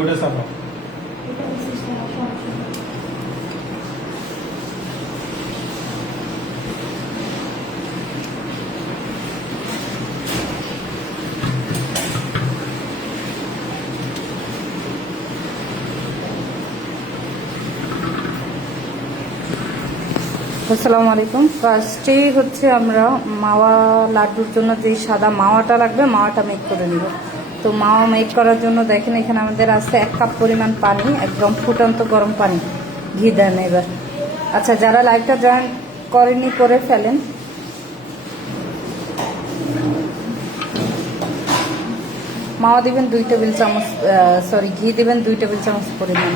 ওটা চাপা। আসসালামু আলাইকুম। ফার্স্টেই হচ্ছে আমরা মাওয়া লাড্ডুর জন্য যে সাদা মাওয়াটা লাগবে, মাওয়াটা মেক করে নিব। তো মাওয়া মেক করার জন্য দেখেন এখানে আমাদের আছে 1 কাপ পরিমাণ পানি, একদম ফুটন্ত গরম পানি। ঘি দেন এবার। আচ্ছা, যারা লাইভটা জয়েন করেনি করে ফেলেন। মাওয়া দিবেন 2 টেবিল চামচ, সরি ঘি দিবেন 2 টেবিল চামচ পরিমাণ।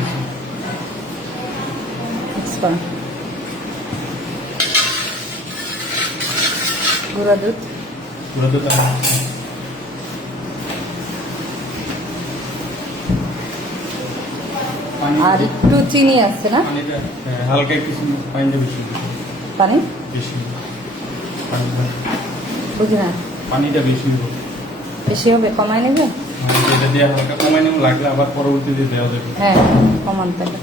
গুঁড়া দুধ, আর একটু চিনি আছে না, হালকা একটু পানিটা বেশি, পানি বেশি বুঝি না, পানিটা বেশি বেশি হবে, কমাই নেবে। যেটা দিয়ে হালকা কমাই নেব, লাগলে আবার পরবর্তীতে দেওয়া যাবে। হ্যাঁ, কমান তাহলে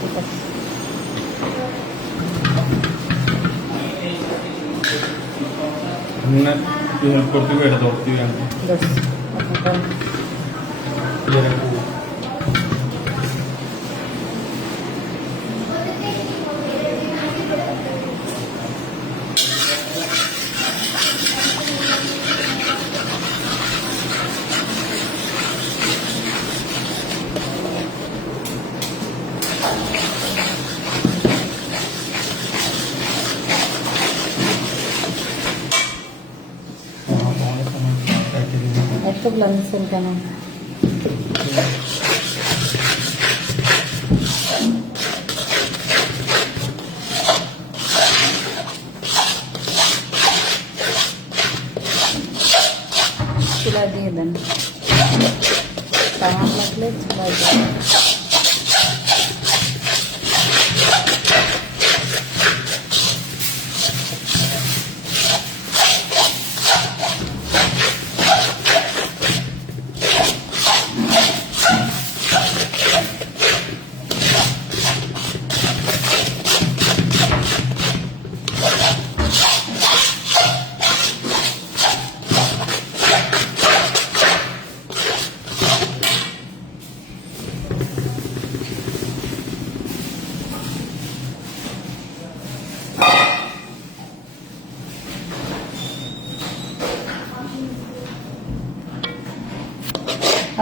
ঠিক আছে। না তুই হেল্প করতে হবে, এটা ধরতে হবে। আমি এত গ্লানিসেন কেন? চুলায় দিয়ে দেন, তামাক লাগলে চুলায় দেন।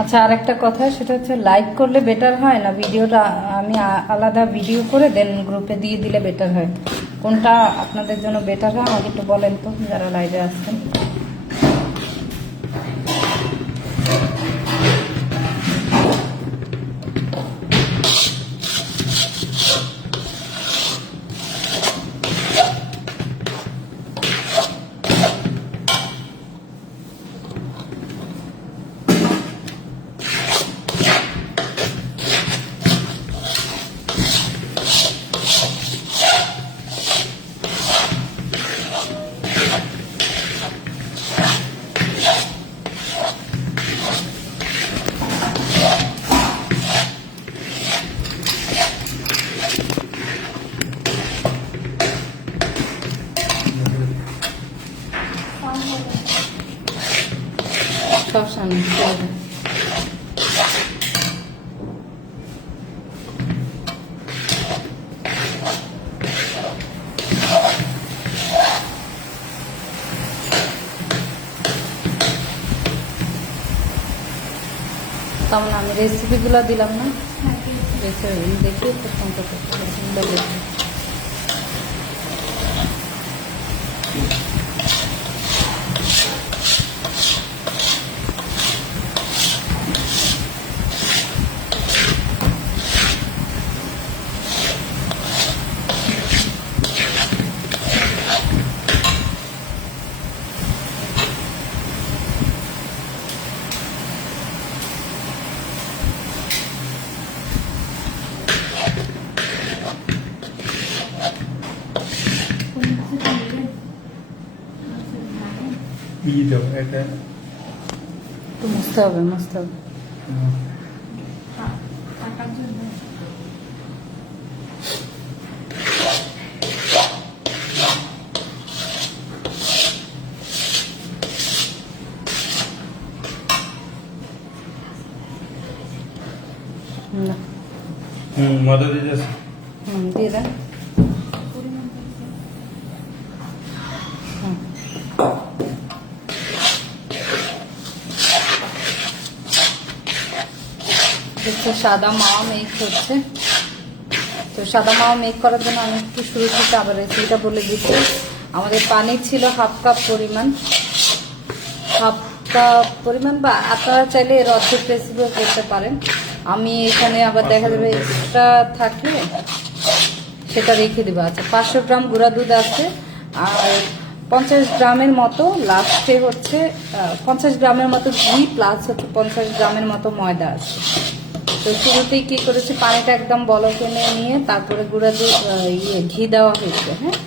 আচ্ছা, আর একটা কথা, সেটা হচ্ছে লাইভ করলে বেটার হয় না ভিডিওটা আমি আলাদা ভিডিও করে দেন গ্রুপে দিয়ে দিলে বেটার হয়? কোনটা আপনাদের জন্য বেটার হয় আমাকে একটু বলেন তো, যারা লাইভে আসছেন। সব সামনে তেমন আমি রেসিপিগুলো দিলাম না, রেসিপি দেখি পছন্দ করতে। দাও এটা একটু মুছতে হবে মুছতে হবে। না, মজা দিয়ে যাচ্ছে। দিয়ে দেন। হুম। হচ্ছে সাদা মাওয়া মেক হচ্ছে। তো সাদা মাওয়া মেক করার জন্য আমি একটু শুরু থেকে আবার রেসিপিটা বলে দিচ্ছি। আমাদের পানি ছিল 1/2 কাপ পরিমাণ, 1/2 কাপ পরিমাণ, বা আপনারা চাইলে এর অর্ধেক রেসিপিও করতে পারেন। আমি এখানে আবার দেখা যাবে এক্সট্রা থাকলে সেটা রেখে দেবো। আচ্ছা, 500 গ্রাম গুঁড়া দুধ আছে, আর 50 গ্রামের মতো লাস্টে হচ্ছে 50 গ্রামের মতো ঘি, প্লাস হচ্ছে 50 গ্রামের মতো ময়দা আছে। তো শুরুতেই কি করেছি, পানিটা একদম বলক এনে নিয়ে তারপরে গুঁড়া দুধ ঘি দেওয়া হয়েছে। হ্যাঁ,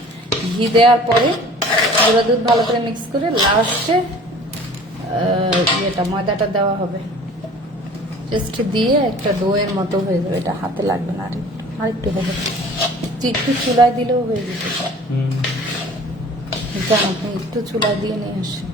ঘি দেওয়ার পরে গুঁড়া দুধ ভালো করে মিক্স করে লাস্টে ময়দাটা দেওয়া হবে। জাস্ট দিয়ে একটা ডোয়ের মতো হয়ে যাবে, এটা হাতে লাগবে না। আরেকটু হবে, একটু চুলায় দিলেও হয়ে যেতে। জান, আপনি একটু চুলায় দিয়ে নিয়ে আসেন।